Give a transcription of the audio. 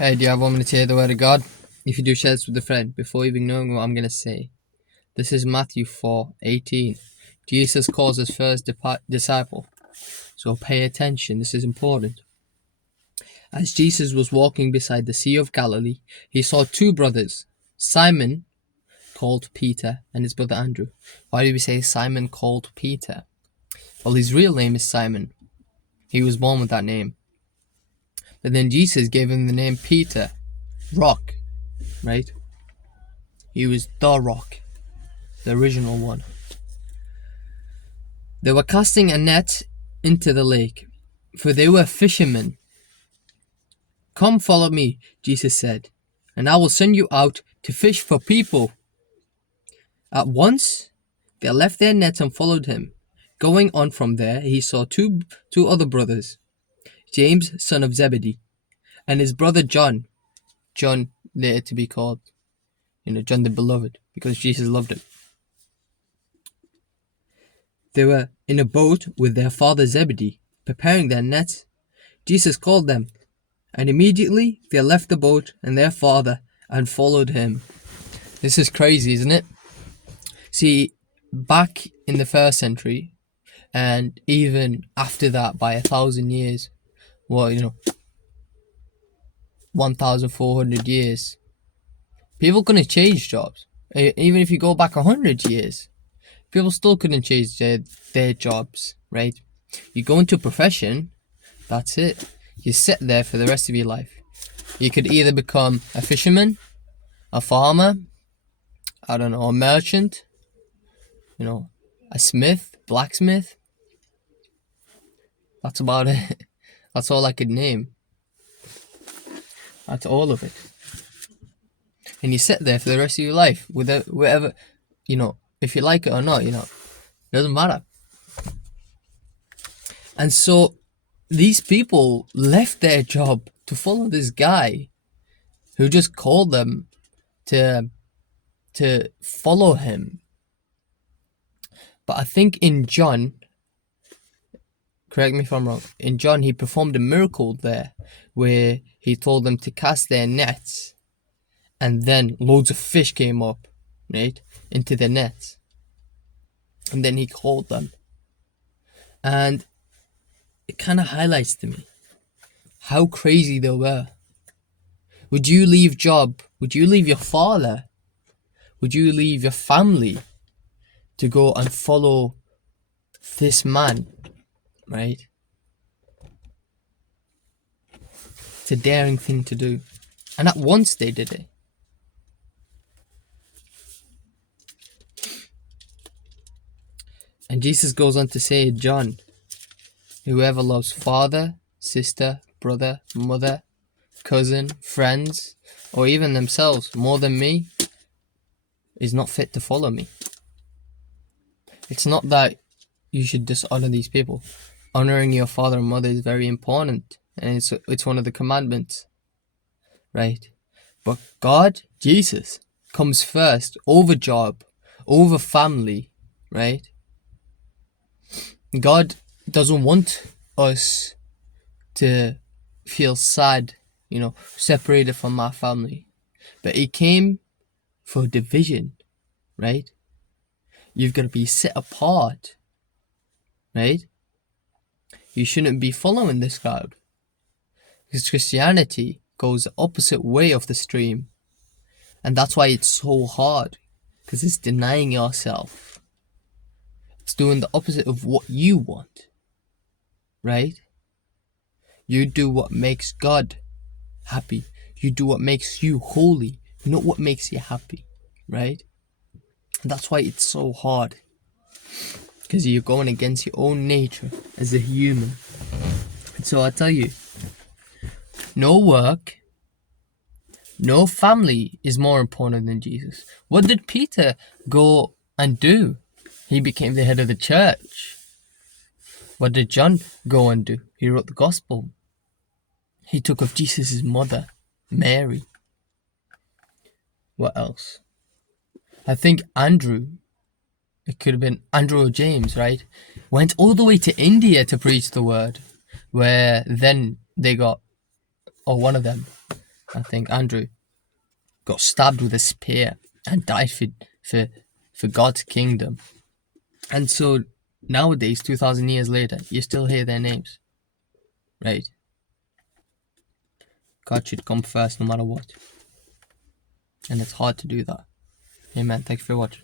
Hey, do you have 1 minute to hear the word of God? If you do, share this with a friend before even knowing what I'm going to say. This is Mathew 4:18. Jesus calls his first disciple. So pay attention, this is important. As Jesus was walking beside the Sea of Galilee, he saw two brothers, Simon, called Peter, and his brother Andrew. Why do we say Simon called Peter? Well, his real name is Simon. He was born with that name. But then Jesus gave him the name Peter, rock, right? He was the rock, the original one. They were casting a net into the lake, for they were fishermen. Come, follow me, Jesus said, and I will send you out to fish for people. At once, they left their nets and followed him. Going on from there, he saw two other brothers, James, son of Zebedee, and his brother John later to be called, John the Beloved, because Jesus loved him. They were in a boat with their father Zebedee, preparing their nets. Jesus called them, and immediately they left the boat and their father and followed him. This is crazy, isn't it? See, back in the first century, and even after that by 1,000 years, 1,400 years, people couldn't change jobs. Even if you go back 100 years, people still couldn't change their jobs, right? You go into a profession, that's it. You sit there for the rest of your life. You could either become a fisherman, a farmer, a merchant, a smith, blacksmith. That's about it. That's all I could name. That's all of it. And you sit there for the rest of your life with whatever, if you like it or not, doesn't matter. And so these people left their job to follow this guy who just called them to follow him. But I think in John, correct me if I'm wrong, in John he performed a miracle there where he told them to cast their nets, and then loads of fish came up, right, into the nets. And then he called them. And it kind of highlights to me how crazy they were. Would you leave job? Would you leave your father? Would you leave your family to go and follow this man, right? It's a daring thing to do. And at once they did it. And Jesus goes on to say, John, whoever loves father, sister, brother, mother, cousin, friends, or even themselves more than me, is not fit to follow me. It's not that you should dishonor these people. Honoring your father and mother is very important, and it's one of the commandments, right? But God, Jesus, comes first over job, over family, right? God doesn't want us to feel sad, separated from our family. But he came for division, right? You've got to be set apart, right? You shouldn't be following this crowd. Because Christianity goes the opposite way of the stream. And that's why it's so hard. Because it's denying yourself. It's doing the opposite of what you want, right? You do what makes God happy. You do what makes you holy, not what makes you happy, right? And that's why it's so hard. Because you're going against your own nature as a human. And so I tell you, no work, no family is more important than Jesus. What did Peter go and do? He became the head of the church. What did John go and do? He wrote the gospel. He took of Jesus' mother, Mary. What else? I think Andrew, it could have been Andrew or James, right? Went all the way to India to preach the word, where then they got, or one of them, I think Andrew got stabbed with a spear and died for for God's kingdom. And so nowadays, 2,000 years later, you still hear their names, right? God should come first no matter what. And it's hard to do that. Amen. Thank you for watching.